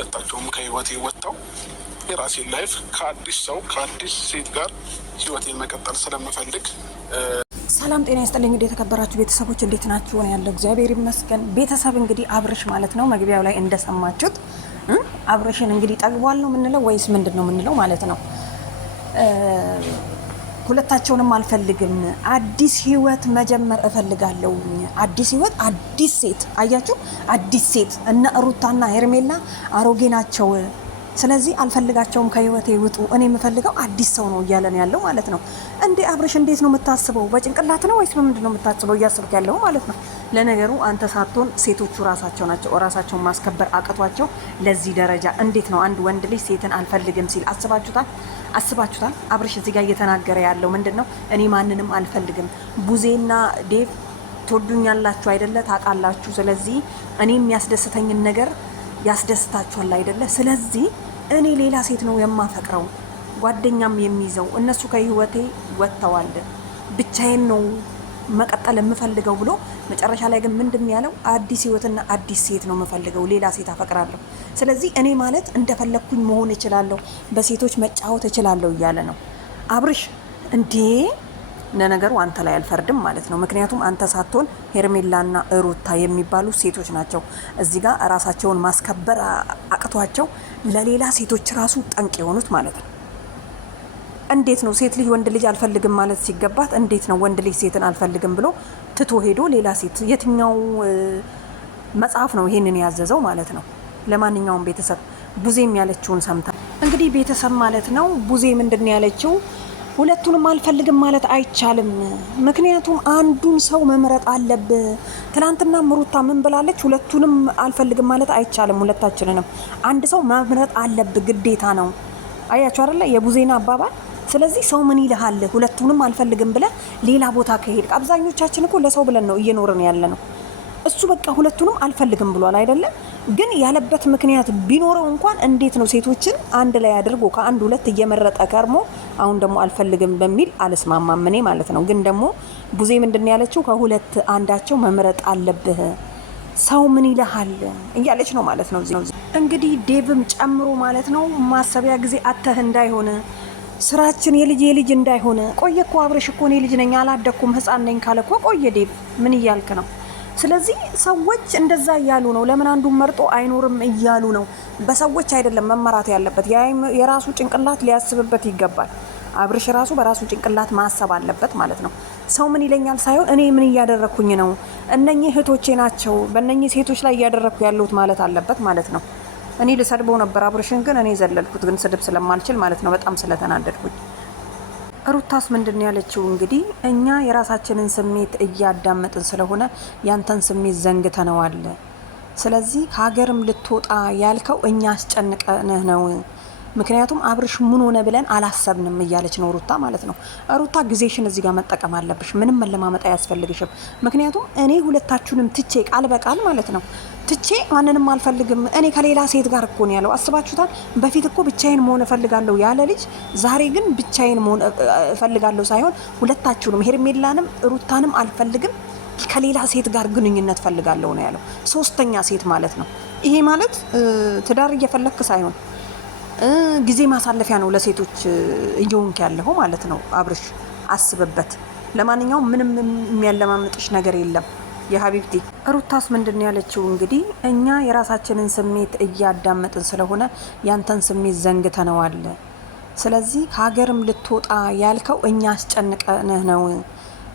ሁለታቸውም ከህይወቴ ወጥተው የራሴን ላይፍ ከአዲስ ሰው ከአዲስ ሴት ጋር ህይወቴን መቀጠል ስለምፈልግ። ሰላም ጤና ይስጥልኝ። እንግዲህ የተከበራችሁ ቤተሰቦች እንዴት ናችሁ? ነው ያለው እግዚአብሔር ይመስገን። ቤተሰብ እንግዲህ አብርሽ ማለት ነው መግቢያው ላይ እንደሰማችሁት አብርሽን እንግዲህ ጠግቧል ነው የምንለው ወይስ ምንድን ነው የምንለው ማለት ነው። ሁለታቸውንም አልፈልግም፣ አዲስ ህይወት መጀመር እፈልጋለሁ። አዲስ ህይወት፣ አዲስ ሴት። አያችሁ፣ አዲስ ሴት። እነ ሩታና ሄርሜላ አሮጌ ናቸው። ስለዚህ አልፈልጋቸውም፣ ከህይወቴ ይውጡ። እኔ የምፈልገው አዲስ ሰው ነው እያለን ያለው ማለት ነው። እንዴ አብርሽ እንዴት ነው የምታስበው? በጭንቅላት ነው ወይስ በምንድን ነው የምታስበው? እያስብክ ያለው ማለት ነው። ለነገሩ አንተ ሳትሆን ሴቶቹ ራሳቸው ናቸው ራሳቸውን ማስከበር አቅቷቸው ለዚህ ደረጃ። እንዴት ነው አንድ ወንድ ልጅ ሴትን አልፈልግም ሲል አስባችሁታል? አብርሽ እዚህ ጋር እየተናገረ ያለው ምንድን ነው? እኔ ማንንም አልፈልግም። ቡዜና ዴቭ ትወዱኛላችሁ አይደለ? ታውቃላችሁ። ስለዚህ እኔ የሚያስደስተኝን ነገር ያስደስታችኋል አይደለ? ስለዚህ እኔ ሌላ ሴት ነው የማፈቅረው፣ ጓደኛም የሚይዘው። እነሱ ከህይወቴ ወጥተዋል፣ ብቻዬን ነው መቀጠል የምፈልገው ብሎ መጨረሻ ላይ ግን ምንድን ያለው? አዲስ ህይወትና አዲስ ሴት ነው የምፈልገው፣ ሌላ ሴት አፈቅራለሁ። ስለዚህ እኔ ማለት እንደፈለግኩኝ መሆን እችላለሁ፣ በሴቶች መጫወት እችላለሁ እያለ ነው አብርሽ። እንዴ ለነገሩ አንተ ላይ አልፈርድም ማለት ነው። ምክንያቱም አንተ ሳትሆን ሄርሜላና ሩታ የሚባሉ ሴቶች ናቸው እዚህ ጋር ራሳቸውን ማስከበር አቅቷቸው ለሌላ ሴቶች ራሱ ጠንቅ የሆኑት ማለት ነው። እንዴት ነው ሴት ልጅ ወንድ ልጅ አልፈልግም ማለት ሲገባት፣ እንዴት ነው ወንድ ልጅ ሴትን አልፈልግም ብሎ ትቶ ሄዶ ሌላ ሴት? የትኛው መጽሐፍ ነው ይሄንን ያዘዘው ማለት ነው? ለማንኛውም ቤተሰብ ቡዜም ያለችውን ሰምታ እንግዲህ ቤተሰብ ማለት ነው። ቡዜ ምንድን ነው ያለችው? ሁለቱንም አልፈልግም ማለት አይቻልም። ምክንያቱም አንዱን ሰው መምረጥ አለብህ። ትናንትና ሩታ ምን ብላለች? ሁለቱንም አልፈልግም ማለት አይቻልም፣ ሁለታችንንም አንድ ሰው መምረጥ አለብህ፣ ግዴታ ነው። አያችሁ አይደለ የቡዜና አባባል። ስለዚህ ሰው ምን ይልሃል? ሁለቱንም አልፈልግም ብለህ ሌላ ቦታ ከሄድ፣ አብዛኞቻችን እኮ ለሰው ብለን ነው እየኖርን ያለ ነው። እሱ በቃ ሁለቱንም አልፈልግም ብሏል አይደለም። ግን ያለበት ምክንያት ቢኖረው እንኳን እንዴት ነው ሴቶችን አንድ ላይ አድርጎ ከአንድ ሁለት እየመረጠ ከርሞ አሁን ደግሞ አልፈልግም በሚል አልስማማም እኔ ማለት ነው። ግን ደግሞ ቡዜ ምንድን ነው ያለችው? ከሁለት አንዳቸው መምረጥ አለብህ፣ ሰው ምን ይልሃል እያለች ነው ማለት ነው። እንግዲህ ዴቭም ጨምሮ ማለት ነው ማሰቢያ ጊዜ አተህ እንዳይሆን፣ ስራችን የልጅ እንዳይሆን። ቆየ እኮ አብርሽ እኮ እኔ ልጅ ነኝ አላደኩም ህፃን ነኝ ካለ እኮ ቆየ። ዴቭ ምን እያልክ ነው? ስለዚህ ሰዎች እንደዛ እያሉ ነው። ለምን አንዱን መርጦ አይኖርም እያሉ ነው። በሰዎች አይደለም መመራት ያለበት፣ የራሱ ጭንቅላት ሊያስብበት ይገባል። አብርሽ ራሱ በራሱ ጭንቅላት ማሰብ አለበት ማለት ነው። ሰው ምን ይለኛል ሳይሆን እኔ ምን እያደረኩኝ ነው፣ እነኚህ እህቶቼ ናቸው በእነኚህ ሴቶች ላይ እያደረኩ ያለሁት ማለት አለበት ማለት ነው። እኔ ልሰድበው ነበር አብርሽን፣ ግን እኔ ዘለልኩት፣ ግን ስድብ ስለማልችል ማለት ነው፣ በጣም ስለተናደድኩኝ። ሩታስ ምንድን ያለችው? እንግዲህ እኛ የራሳችንን ስሜት እያዳመጥን ስለሆነ ያንተን ስሜት ዘንግተነዋል። ስለዚህ ከሀገርም ልትወጣ ያልከው እኛ አስጨንቀንህ ነው። ምክንያቱም አብርሽ ምን ሆነ ብለን አላሰብንም እያለች ነው ሩታ ማለት ነው። ሩታ ጊዜሽን እዚህ ጋር መጠቀም አለብሽ። ምንም መለማመጥ አያስፈልግሽም። ምክንያቱም እኔ ሁለታችሁንም ትቼ ቃል በቃል ማለት ነው ትቼ ማንንም አልፈልግም፣ እኔ ከሌላ ሴት ጋር እኮ ነው ያለው። አስባችሁታል? በፊት እኮ ብቻዬን መሆን እፈልጋለሁ ያለ ልጅ ዛሬ ግን ብቻዬን መሆን እፈልጋለሁ ሳይሆን ሁለታችሁንም ሄርሜላንም ሩታንም አልፈልግም፣ ከሌላ ሴት ጋር ግንኙነት ፈልጋለሁ ነው ያለው። ሶስተኛ ሴት ማለት ነው። ይሄ ማለት ትዳር እየፈለክ ሳይሆን ጊዜ ማሳለፊያ ነው ለሴቶች እየሆንክ ያለው ማለት ነው። አብርሽ አስብበት። ለማንኛውም ምንም የሚያለማምጥሽ ነገር የለም የሀቢብቲ። ሩታስ ምንድን ያለችው? እንግዲህ እኛ የራሳችንን ስሜት እያዳመጥን ስለሆነ ያንተን ስሜት ዘንግተነዋል። ስለዚህ ከሀገርም ልትወጣ ያልከው እኛ አስጨንቀንህ ነው።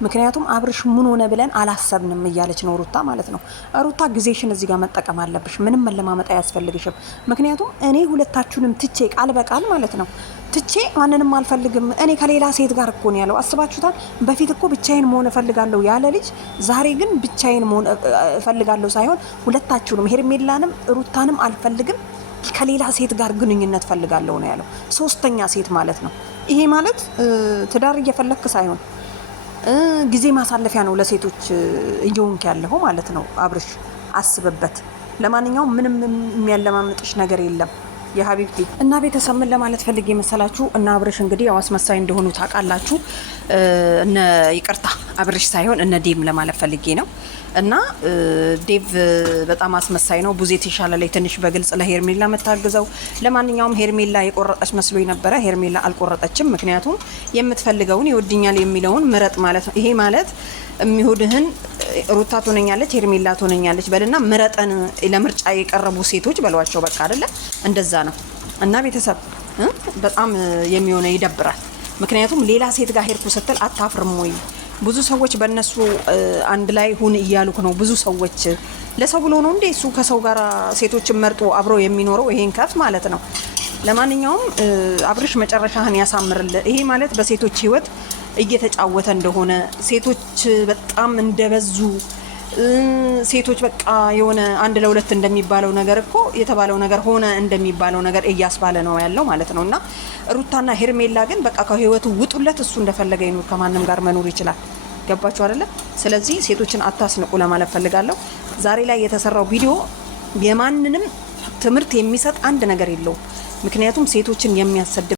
ምክንያቱም አብርሽ ምን ሆነ ብለን አላሰብንም እያለች ነው ሩታ ማለት ነው። ሩታ ጊዜሽን እዚህ ጋር መጠቀም አለብሽ። ምንም መለማመጥ አያስፈልግሽም። ምክንያቱም እኔ ሁለታችሁንም ትቼ ቃል በቃል ማለት ነው ትቼ ማንንም አልፈልግም፣ እኔ ከሌላ ሴት ጋር እኮ ነው ያለው። አስባችሁታል? በፊት እኮ ብቻዬን መሆን እፈልጋለሁ ያለ ልጅ ዛሬ ግን ብቻዬን መሆን እፈልጋለሁ ሳይሆን ሁለታችሁንም ሄርሜላንም ሩታንም አልፈልግም፣ ከሌላ ሴት ጋር ግንኙነት ፈልጋለሁ ነው ያለው። ሶስተኛ ሴት ማለት ነው። ይሄ ማለት ትዳር እየፈለክ ሳይሆን ጊዜ ማሳለፊያ ነው ለሴቶች እየሆንክ ያለው ማለት ነው። አብርሽ አስብበት። ለማንኛውም ምንም የሚያለማምጥሽ ነገር የለም የሀቢብቲ። እና ቤተሰብ ምን ለማለት ፈልጌ መሰላችሁ? እና አብርሽ እንግዲህ ያው አስመሳይ እንደሆኑ ታውቃላችሁ። እነ ይቅርታ አብርሽ ሳይሆን እነ ዴም ለማለት ፈልጌ ነው። እና ዴቭ በጣም አስመሳይ ነው። ቡዜ የተሻለ ላይ ትንሽ በግልጽ ለሄርሜላ መታገዘው። ለማንኛውም ሄርሜላ የቆረጠች መስሎ ነበረ። ሄርሜላ አልቆረጠችም። ምክንያቱም የምትፈልገውን ይወድኛል የሚለውን ምረጥ ማለት ነው። ይሄ ማለት የሚሆድህን ሩታ ትሆነኛለች፣ ሄርሜላ ትሆነኛለች በልና ምረጠን። ለምርጫ የቀረቡ ሴቶች በሏቸው በቃ አይደለ? እንደዛ ነው። እና ቤተሰብ በጣም የሚሆነ ይደብራል። ምክንያቱም ሌላ ሴት ጋር ሄድኩ ስትል አታፍርም ወይ? ብዙ ሰዎች በእነሱ አንድ ላይ ሁን እያሉክ ነው። ብዙ ሰዎች ለሰው ብሎ ነው እንዴ እሱ ከሰው ጋር ሴቶችን መርጦ አብረው የሚኖረው? ይሄን ከፍ ማለት ነው። ለማንኛውም አብርሽ መጨረሻህን ያሳምርልህ። ይሄ ማለት በሴቶች ህይወት እየተጫወተ እንደሆነ፣ ሴቶች በጣም እንደበዙ፣ ሴቶች በቃ የሆነ አንድ ለሁለት እንደሚባለው ነገር እኮ የተባለው ነገር ሆነ እንደሚባለው ነገር እያስባለ ነው ያለው ማለት ነው። እና ሩታና ሄርሜላ ግን በቃ ከህይወቱ ውጡለት። እሱ እንደፈለገ ይኑር፣ ከማንም ጋር መኖር ይችላል። ገባችሁ አይደለ? ስለዚህ ሴቶችን አታስንቁ ለማለት ፈልጋለሁ። ዛሬ ላይ የተሰራው ቪዲዮ የማንንም ትምህርት የሚሰጥ አንድ ነገር የለውም። ምክንያቱም ሴቶችን የሚያሰድብ